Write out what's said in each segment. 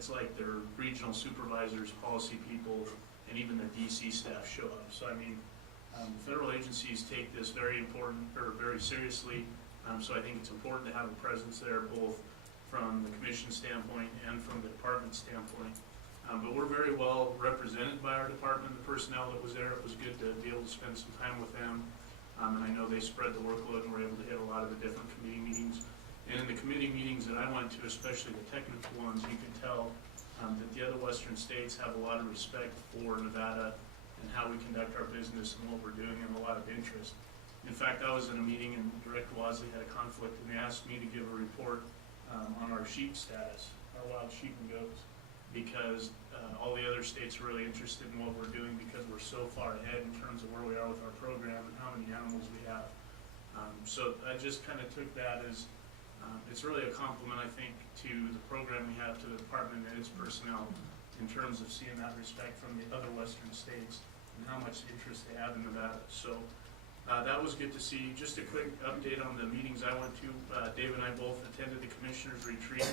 it's like their regional supervisors, policy people, and even the DC staff show up. So I mean, federal agencies take this very important, or very seriously, so I think it's important to have a presence there, both from the commission standpoint and from the department standpoint. But we're very well represented by our department, the personnel that was there. It was good to be able to spend some time with them. And I know they spread the workload and were able to hit a lot of the different committee meetings. And in the committee meetings that I went to, especially the technical ones, you can tell that the other western states have a lot of respect for Nevada and how we conduct our business and what we're doing, and a lot of interest. In fact, I was in a meeting and Director Wasley had a conflict, and they asked me to give a report on our sheep status, our wild sheep and goats, because all the other states are really interested in what we're doing because we're so far ahead in terms of where we are with our program and how many animals we have. So I just kind of took that as it's really a compliment, I think, to the program we have, to the department and its personnel, in terms of seeing that respect from the other western states and how much interest they have in Nevada. So that was good to see. Just a quick update on the meetings I went to. Dave and I both attended the commissioner's retreat.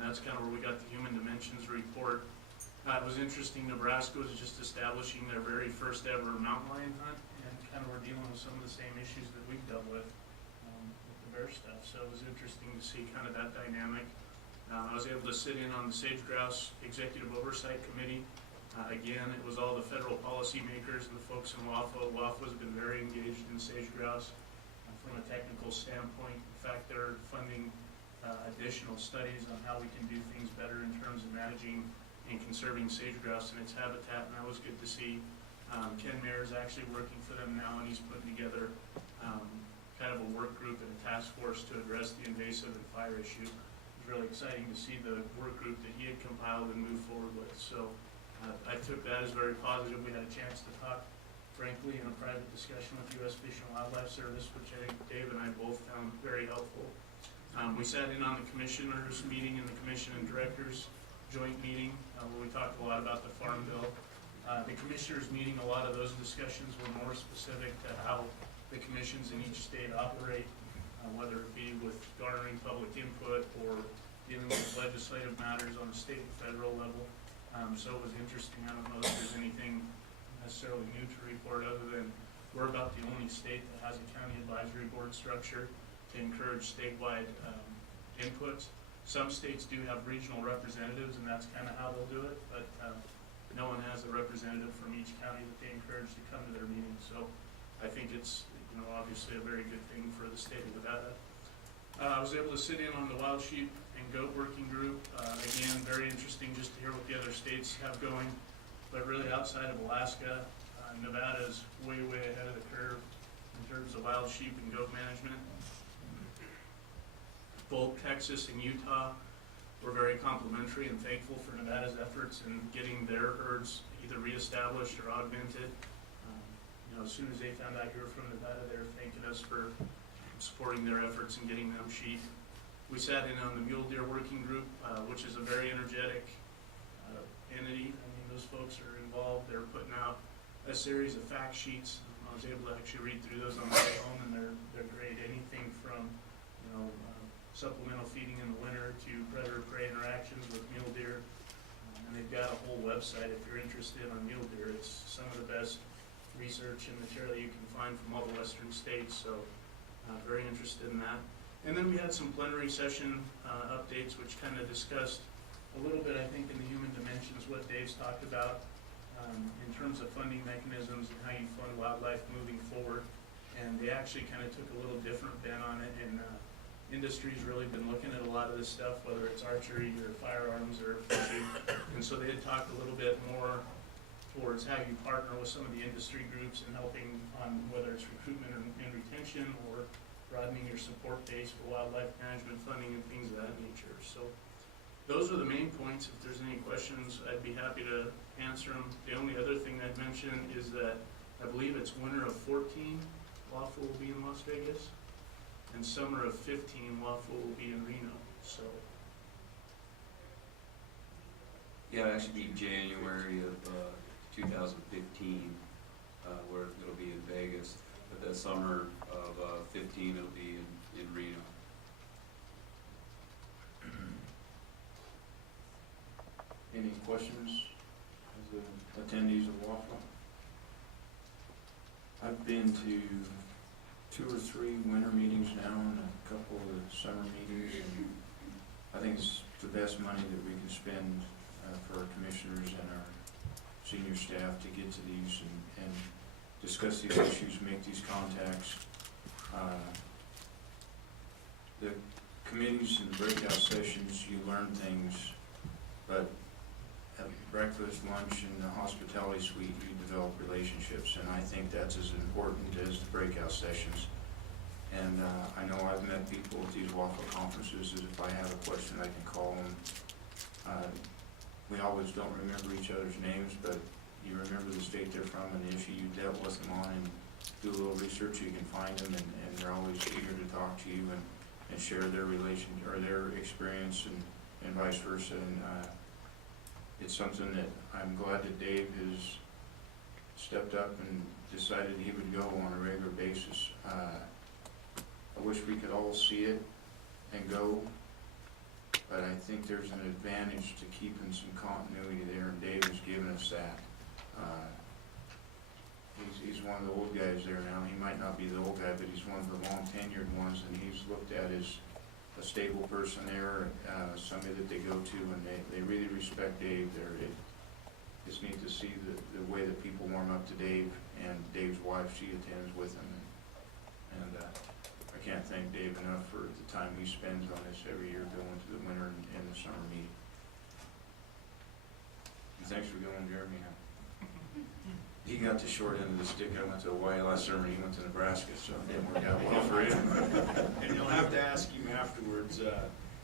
That's kind of where we got the human dimensions report. It was interesting. Nebraska was just establishing their very first ever mountain lion hunt, and kind of we're dealing with some of the same issues that we've dealt with the bear stuff. So it was interesting to see kind of that dynamic. I was able to sit in on the Sage Grouse Executive Oversight Committee. Again, it was all the federal policymakers and the folks in WAFO. WAFO has been very engaged in sage grouse from a technical standpoint. In fact, they're funding additional studies on how we can do things better in terms of managing and conserving sage grouse and its habitat, and that was good to see. Ken Mayer is actually working for them now, and he's putting together kind of a work group and a task force to address the invasive and fire issue. It was really exciting to see the work group that he had compiled and moved forward with. So I took that as very positive. We had a chance to talk, frankly, in a private discussion with U.S. Fish and Wildlife Service, which I think Dave and I both found very helpful. We sat in on the commissioners meeting and the commission and directors joint meeting where we talked a lot about the farm bill. The commissioners meeting, a lot of those discussions were more specific to how the commissions in each state operate, whether it be with garnering public input or dealing with legislative matters on a state and federal level. So it was interesting. I don't know if there's anything necessarily new to report other than we're about the only state that has a county advisory board structure to encourage statewide inputs. Some states do have regional representatives, and that's kind of how they'll do it, but no one has a representative from each county that they encourage to come to their meetings. So I think it's, you know, obviously a very good thing for the state of Nevada. I was able to sit in on the wild sheep and goat working group. Again, very interesting just to hear what the other states have going, but really outside of Alaska, Nevada is way, way ahead of the curve in terms of wild sheep and goat management. Both Texas and Utah were very complimentary and thankful for Nevada's efforts in getting their herds either reestablished or augmented. You know, as soon as they found out you were from Nevada, they were thanking us for supporting their efforts in getting them sheep. We sat in on the mule deer working group, which is a very energetic entity. I mean, those folks are involved. They're putting out a series of fact sheets. I was able to actually read through those on my way home, and they're great. Anything from, you know, supplemental feeding in the winter to predator-prey interactions with mule deer. And they've got a whole website if you're interested on mule deer. It's some of the best research and material you can find from all the western states, so very interested in that. And then we had some plenary session updates, which kind of discussed a little bit, I think, in the human dimensions, what Dave's talked about in terms of funding mechanisms and how you fund wildlife moving forward. And they actually kind of took a little different bent on it, and industry's really been looking at a lot of this stuff, whether it's archery or firearms or fishing. And so they had talked a little bit more towards how you partner with some of the industry groups and helping on whether it's recruitment and retention or broadening your support base for wildlife management funding and things of that nature. So those are the main points. If there's any questions, I'd be happy to answer them. The only other thing I'd mention is that I believe it's winter of 14, Waffle will be in Las Vegas, and summer of 15, Waffle will be in Reno. So yeah, it should be January of 2015, where it'll be in Vegas. But the summer of 15, it'll be in Reno. Any questions as the attendees of Wasley? I've been to 2 or 3 winter meetings now and a couple of summer meetings, and I think it's the best money that we can spend for our commissioners and our senior staff to get to these and discuss these issues, make these contacts. The committees and the breakout sessions, you learn things, but at breakfast, lunch, and the hospitality suite, you develop relationships, and I think that's as important as the breakout sessions. And I know I've met people at these waffle conferences that if I have a question, I can call them. We always don't remember each other's names, but you remember the state they're from and the issue you dealt with them on, and do a little research, you can find them, and they're always eager to talk to you and share their relation or their experience and vice versa. And it's something that I'm glad that Dave has stepped up and decided he would go on a regular basis. I wish we could all see it and go, but I think there's an advantage to keeping some continuity there, and Dave has given us that. He's one of the old guys there now. He might not be the old guy, but he's one of the long tenured ones, and he's looked at as a stable person there, somebody that they go to, and they really respect Dave there. It's neat to see the way that people warm up to Dave, and Dave's wife, she attends with him, and I can't thank Dave enough for the time he spends on this every year, going to the winter and the summer meeting. And thanks for going, Jeremy. He got the short end of the stick. I went to Hawaii last summer, he went to Nebraska, so it didn't work out well for him. And you'll have to ask him afterwards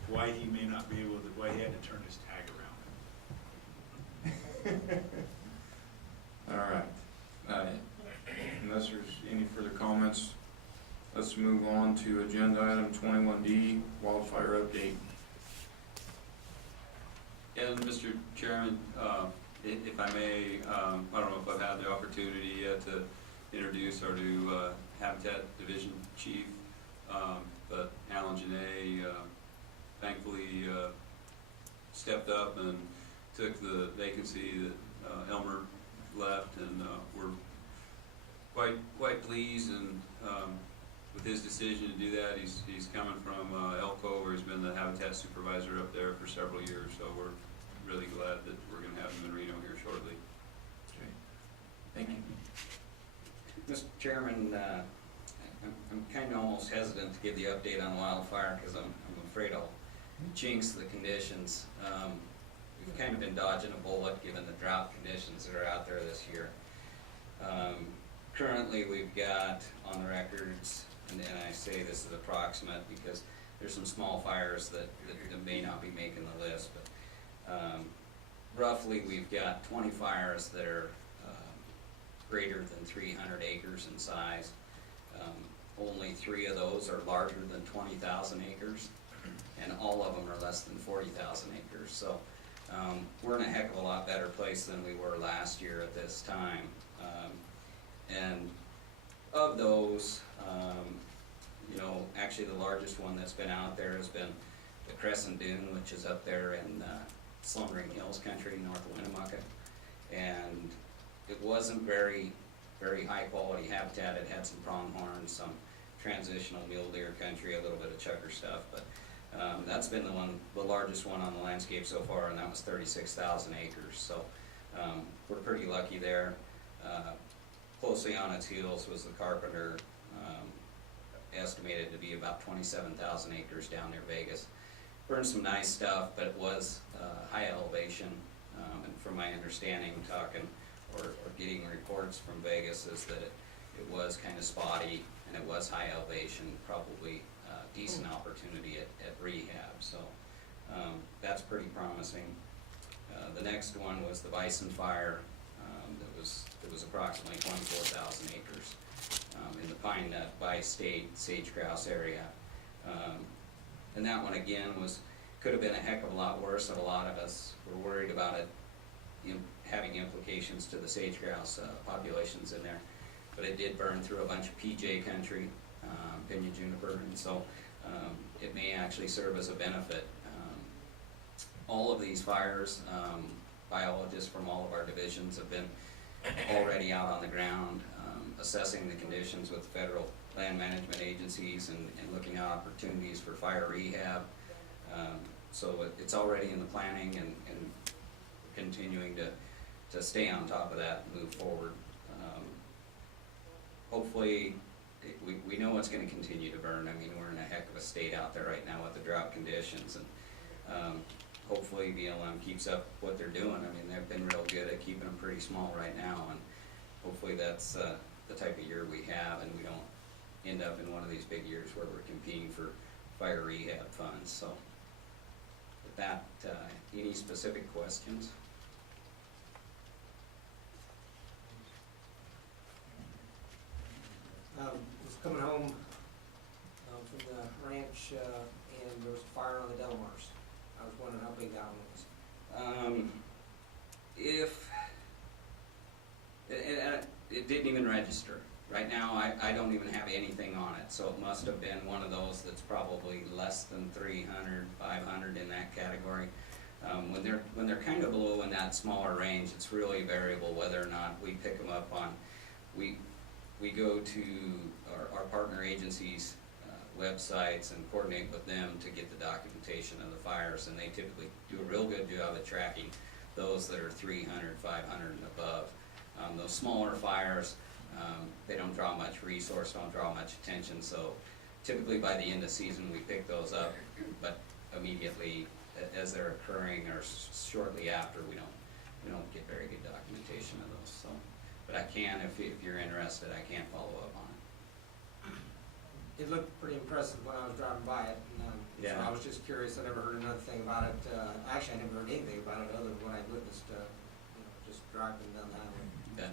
why he may not be able to, why he had to turn his tag around. All right. Unless there's any further comments, let's move on to agenda item 21D, wildfire update. And Mr. Chairman, if I may, I don't know if I've had the opportunity yet to introduce our new Habitat Division Chief, but Alan Jenne thankfully stepped up and took the vacancy that Elmer left, and we're quite pleased and with his decision to do that. He's coming from Elko, where he's been the habitat supervisor up there for several years, so we're really glad that we're going to have him in Reno here shortly. Okay. Thank you. Mr. Chairman, I'm kind of almost hesitant to give the update on wildfire because I'm afraid I'll jinx the conditions. We've kind of been dodging a bullet given the drought conditions that are out there this year. Currently we've got on the records, and I say this is approximate because there's some small fires that may not be making the list, but roughly we've got 20 fires that are greater than 300 acres in size. Only 3 of those are larger than 20,000 acres, and all of them are less than 40,000 acres. So we're in a heck of a lot better place than we were last year at this time. And of those, actually the largest one that's been out there has been the Crescent Dune, which is up there in Slumbering Hills country, north of Winnemucca. And it wasn't very high quality habitat. It had some pronghorns, some transitional mule deer country, a little bit of chucker stuff, but that's been the largest one on the landscape so far, and that was 36,000 acres. So we're pretty lucky there. Closely on its heels was the Carpenter, estimated to be about 27,000 acres down near Vegas. Burned some nice stuff, but it was high elevation, and from my understanding, talking or getting reports from Vegas, is that it was kind of spotty, and it was high elevation, probably decent opportunity at rehab. So that's pretty promising. The next one was the Bison Fire. That was approximately 24,000 acres in the Pine Nut Bi-State Sage Grouse area. And that one again could have been a heck of a lot worse, and a lot of us were worried about it having implications to the sage grouse populations in there. But it did burn through a bunch of PJ country, pinyon juniper, and so it may actually serve as a benefit. All of these fires biologists from all of our divisions have been already out on the ground, assessing the conditions with federal land management agencies and looking at opportunities for fire rehab. So it's already in the planning and continuing to stay on top of that and move forward. Hopefully, we know it's gonna continue to burn. I mean, we're in a heck of a state out there right now with the drought conditions, and hopefully BLM keeps up what they're doing. I mean, they've been real good at keeping them pretty small right now, and hopefully that's the type of year we have, and we don't end up in one of these big years where we're competing for fire rehab funds. So with that, any specific questions? Was coming home from the ranch, and there was a fire on the Delmars. I was wondering how big that one was. It didn't even register. Right now, I don't even have anything on it, so it must have been one of those that's probably less than 300, 500 in that category. When they're kind of below in that smaller range, it's really variable whether or not we pick them up on. We go to our partner agencies' websites and coordinate with them to get the documentation of the fires, and they typically do a real good job at tracking those that are 300, 500 and above. Those smaller fires, they don't draw much resource, don't draw much attention, so typically by the end of season we pick those up, but immediately as they're occurring or shortly after, we don't get very good documentation of those. So, but I can, if you're interested, I can follow up on it. It looked pretty impressive when I was driving by it, and so Yeah. I was just curious. I never heard another thing about it. Actually, I never heard anything about it other than what I witnessed, just driving down the highway. Okay.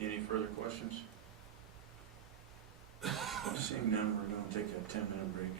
Any further questions? Seeing none, we're gonna take a 10-minute break.